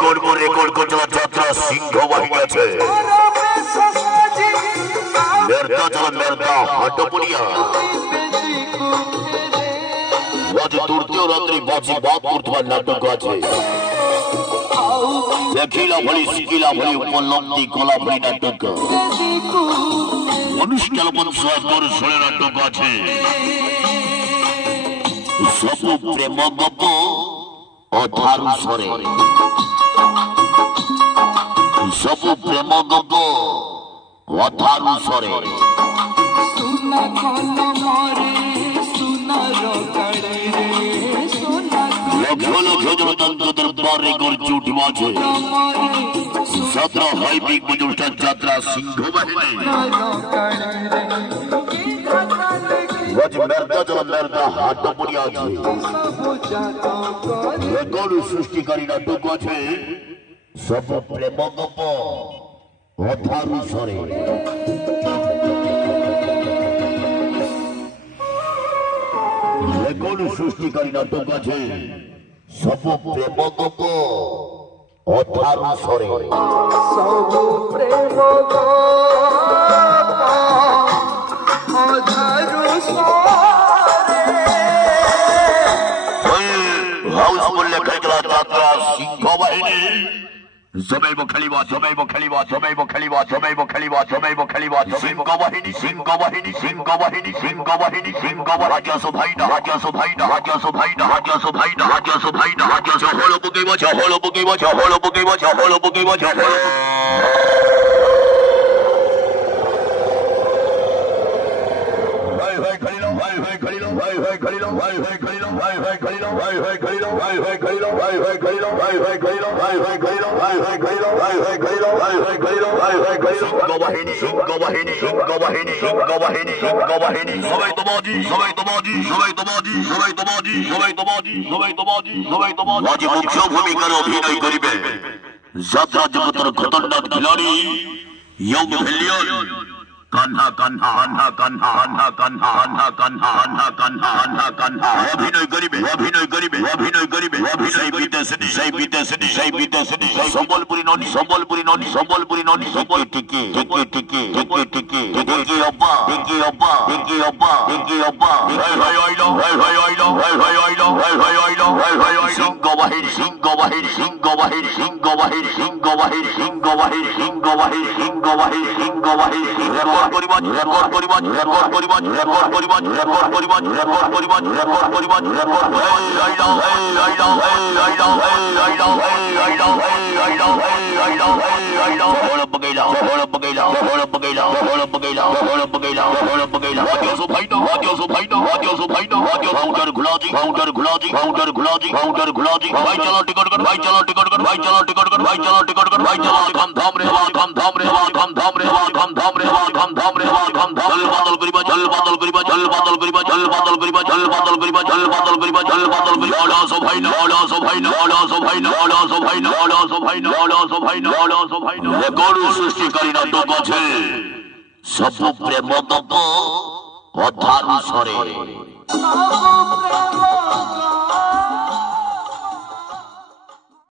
রেকর্ড করছিল যাত্রা সিংহ বাহিনী আছে মেরদা চলো মেরদা হাটপড়িয়া আজ তৃতীয় রাত্রি বাজি বাদ করতে নাটক আছে দেখিলা ভলি শিখিলা ভলি উপলব্ধি কলা ভলি নাটক অনুষ্ঠান তোর শোনে নাটক আছে সবু প্রেম গপ অধারু সরে সবু প্রেম গপ অধারু সরে লক্ষ লক্ষ জনতন্ত্র দরবারে গর্জে উঠিবা আছে 17 হাইপিক অনুষ্ঠান যাত্রা সিংহ বাহিনী মেরদা হাটপড়িয়া আছে রেকর্ড সৃষ্টিকারী নাটক আছে সব প্রেম গপ অধারু সরে রেকর্ড সৃষ্টিকারী নাটক আছে সব প্রেম গপ অধারু সরে সব প্রেম গপ অধারু সরে হাউসফুল লেখা গেল যাত্রা সিংহ বাহিনী জমাইব খেলিবা জমাইব খেলিবা জমাইব খেলিবা জমাইব খেলিবা জমাইব খেলিবা সিংহ বাহিনী সিংহ বাহিনী সিংহ বাহিনী সিংহ বাহিনী সিংহ হাজাসো ভাইনা হাজাসো ভাইনা হাজাসো ভাইনা হাজাসো ভাইনা হাজাসো ভাইনা হাজাসো হলো বুকেবা হলো বুকেবা হলো বুকেবা হলো বুকেবা ভাই ভাই খেলিলো ভাই ভাই খেলিলো ভাই ভাই খেলিলো ভাই ভাই খেলিলো ভাই ভাই খেলিলো ভাই ভাই খেলিলো ভাই ভাই খেলিলো ভাই ভাই খেলিলো ভাই ভাই খেলিলো ভাই ভাই খেলিলো ভাই ভাই খেলিলো ভাই ভাই খেলিলো ভাই ভাই খেলিলো ভাই ভাই খেলিলো সিংহ বাহিনী সিংহ বাহিনী সিংহ বাহিনী সিংহ বাহিনী সিংহ বাহিনী সবাই তো বাজি সবাই তো বাজি সবাই তো বাজি সবাই তো বাজি সবাই তো বাজি সবাই তো বাজি সবাই তো বাজি আজ মুখ্য ভূমিকার অভিনয় করিবে যাত্রা জগতের খতরনাক খিলাড়ি ইয়ং ভেলিয়ন কান্হা কান্হা কান্হা কান্হা কান্হা কান্হা কান্হা কান্হা কান্হা কান্হা কান্হা অভিনয় করিবে অভিনয় করিবে অভিনয় করিবে সেই বিদেশনি সেই বিদেশনি সেই বিদেশনি সম্বলপুরী নদী সম্বলপুরী নদী সম্বলপুরী নদী সম্বল টিকে টিকে টিকে টিকে টিকে টিকে অব্বা টিকে অব্বা টিকে অব্বা টিকে অব্বা ভাই ভাই আইলো ভাই ভাই আইলো ভাই ভাই আইলো ভাই ভাই আইলো ভাই ভাই আইলো সিংহ বাহিনী সিংহ বাহিনী সিংহ বাহিনী সিংহ বাহিনী সিংহ বাহিনী সিংহ বাহিনী সিংহ বাহিনী সিংহ বাহিনী সিংহ বাহিনী রেকর্ড করিবাজ রেকর্ড করিবাজ রেকর্ড করিবাজ রেকর্ড করিবাজ রেকর্ড করিবাজ রেকর্ড করিবাজ রেকর্ড করিবাজ রেকর্ড করিবাজ আইলো আইলো আইলো আইলো আইলো আইলো আইলো আইলো হলো বগেলা হলো বগেলা হলো বগেলা হলো বগেলা হলো বগেলা হলো বগেলা হাজসো ভাইনা হাজসো ভাইনা হাজসো ভাইনা হাজসো কাউন্টার গুলাজি কাউন্টার গুলাজি কাউন্টার গুলাজি কাউন্টার গুলাজি ভাই চলো টিকট কর ভাই চলো টিকট কর ভাই চলো টিকট কর ভাই চলো টিকট কর ভাই চলো খাম ধাম রে খাম ধাম রে খাম ধাম রে খাম ধাম রে খাম ধাম রে খাম ধাম জল বাদল করিবা জল বাদল করিবা জল বাদল করিবা জল বাদল করিবা জল বাদল করিবা জল বাদল করিবা জল বাদল করিবা ওলাসো ভাইনা ওলাসো ভাইনা ওলাসো ভাইনা ওলাসো ভাইনা ওলাসো ভাইনা ওলাসো ভাইনা ওলাসো ভাইনা রেকর্ড সৃষ্টিকারী নাটক আছে সব প্রেম গপ অধারু সরে সব প্রেম গপ